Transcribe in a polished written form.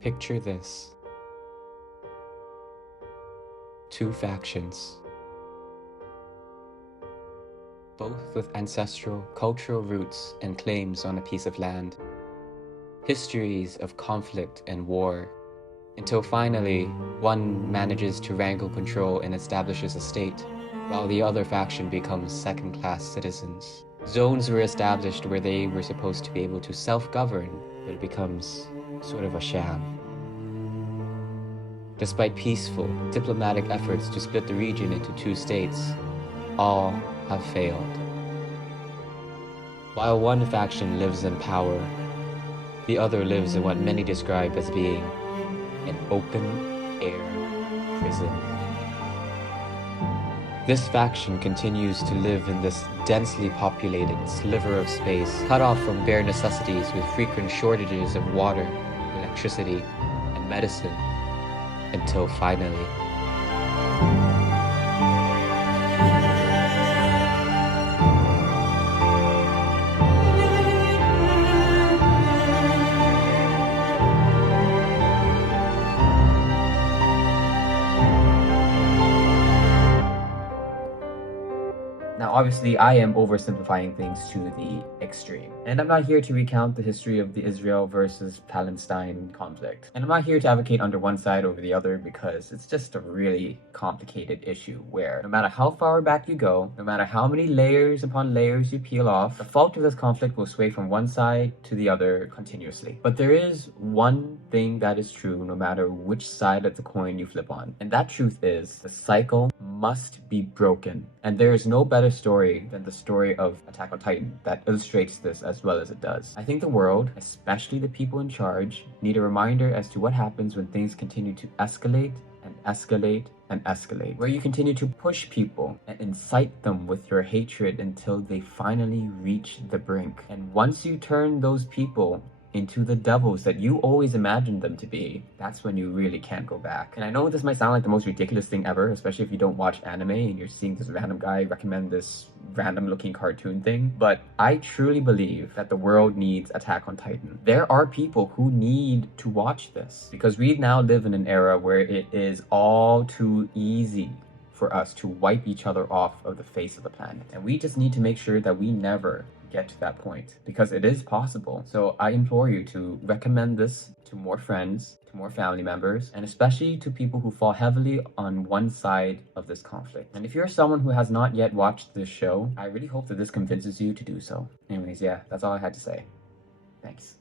Picture this. Two factions, both with ancestral, cultural roots and claims on a piece of land. Histories of conflict and war, until finally, one manages to wrangle control and establishes a state, while the other faction becomes second-class citizens. Zones were established where they were supposed to be able to self-govern, but it becomes sort of a sham. Despite peaceful, diplomatic efforts to split the region into two states, all have failed. While one faction lives in power, the other lives in what many describe as being an open-air prison. This faction continues to live in this densely populated sliver of space, cut off from bare necessities with frequent shortages of water, electricity, and medicine, until finally, Now, obviously, I am oversimplifying things to the extreme. And I'm not here to recount the history of the Israel versus Palestine conflict. And I'm not here to advocate under one side over the other, because it's just a really complicated issue where no matter how far back you go, no matter how many layers upon layers you peel off, the fault of this conflict will sway from one side to the other continuously. But there is one thing that is true no matter which side of the coin you flip on. And that truth is the cycle must be broken. And there is no better story than the story of Attack on Titan that illustrates this as well as it does. I think the world, especially the people in charge, need a reminder as to what happens when things continue to escalate and escalate and escalate, where you continue to push people and incite them with your hatred until they finally reach the brink. And once you turn those people into the devils that you always imagined them to be, that's when you really can't go back. And I know this might sound like the most ridiculous thing ever, especially if you don't watch anime and you're seeing this random guy recommend this random looking cartoon thing, but I truly believe that the world needs Attack on Titan. There are people who need to watch this, because we now live in an era where it is all too easy for us to wipe each other off of the face of the planet. And we just need to make sure that we never get to that point, because it is possible. So I implore you to recommend this to more friends, to more family members, and especially to people who fall heavily on one side of this conflict. And if you're someone who has not yet watched this show, I really hope that this convinces you to do so. Anyways, yeah, that's all I had to say. Thanks.